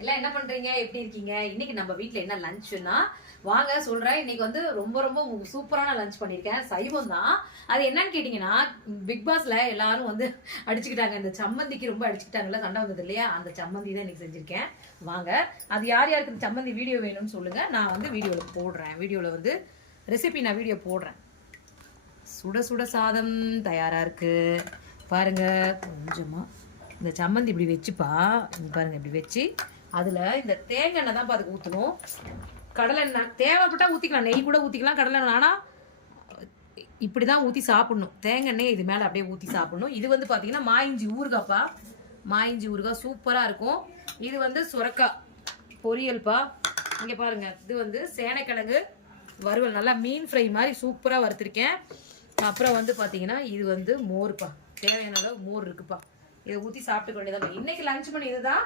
எல்லாம் என்ன பண்றீங்க? எப்படி இருக்கீங்க? இன்னைக்கு நம்ம வீட்டுல என்ன லஞ்ச்னா வாங்க சொல்றேன். இன்னைக்கு வந்து ரொம்ப ரொம்ப சூப்பரான லஞ்ச் பண்ணிருக்கேன். சைவம் தான். அது என்னன்னு கேட்டீங்கன்னா பிக் பாஸ்ல எல்லாரும் வந்து அடிச்சுக்கிட்டாங்க. இந்த சம்மந்திக்கு ரொம்ப அடிச்சுக்கிட்டாங்கல்ல சண்டை வந்தது இல்லையா? அந்த சம்மந்தி தான் இன்னைக்கு செஞ்சிருக்கேன். வாங்க. அது யார் யாருக்கு இந்த சம்மந்தி வீடியோ வேணும்னு சொல்லுங்க. நான் வந்து வீடியோல போடுறேன். வீடியோல வந்து ரெசிபி நான் வீடியோ போடுறேன். சுட சுட சாதம் தயாரா இருக்கு. பாருங்க. கொஞ்சமா. இந்த சம்மந்தி இப்படி வச்சுப்பா. இங்க பாருங்க இப்படி வச்சு அதில் இந்த தேங்காய் எண்ணெய் தான் அதுக்கு ஊற்றணும் கடலை எண்ணெய் தேவைப்பட்டால் ஊற்றிக்கலாம் நெய் கூட ஊற்றிக்கலாம் கடலை எண்ணெய். ஆனால் இப்படி தான் ஊற்றி சாப்பிட்ணும். தேங்காய் எண்ணெய் இது மேலே அப்படியே ஊற்றி சாப்பிட்ணும். இது வந்து பார்த்தீங்கன்னா மாயிஞ்சி ஊறுகாப்பா? மாயிஞ்சி ஊறுகாய் சூப்பராக இருக்கும். இது வந்து சுரக்காய் பொரியல்ப்பா இங்கே பாருங்கள் இது வந்து சேனைக்கிழங்கு வறுவல். நல்லா மீன் ஃப்ரை மாதிரி சூப்பராக வறுத்திருக்கேன். அப்புறம் வந்து பார்த்தீங்கன்னா இது வந்து மோர்ப்பா. தேவையான அளவு மோர் இருக்குப்பா. இதை ஊற்றி சாப்பிட்டுக்க வேண்டியதான் இன்னைக்கு லஞ்ச் பண்ணி இதுதான்.